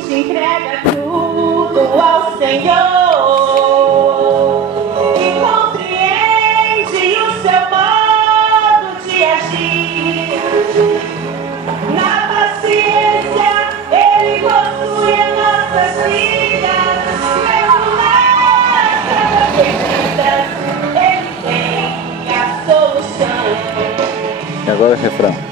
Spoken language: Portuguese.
te entrega tudo ao Senhor e compreende o seu modo de agir. Na paciência, Ele possui as nossas vidas. Nas perdidas, Ele tem a solução. E agora o refrão.